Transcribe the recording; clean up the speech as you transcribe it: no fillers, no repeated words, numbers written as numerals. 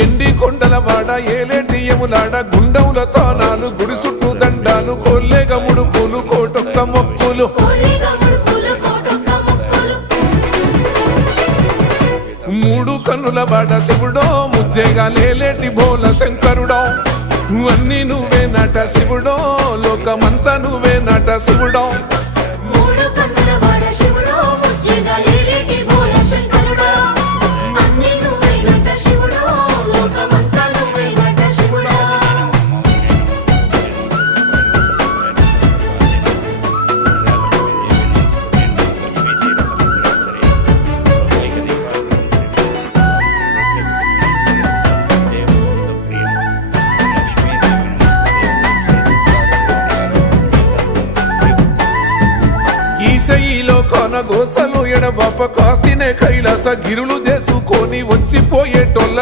ఎండి కొండల వాడ ఏలేటియములాడ గుండముల తానాలు గుడి చుట్టూ దండాలు కొల్లేగ ముడుపులు కోటొక్క మొక్కులు మూడు కన్నుల బాట శివుడో ముజ్జేగా లేలేటి బోల శంకరుడో అన్ని నువ్వే నట శివుడో లోకమంతా నువ్వే నట శివుడో ఈశయిలో కొనగోసలు ఎడబాప కాసినే కైలాస గిరులు చేసుకొని వచ్చిపోయేటోళ్ళ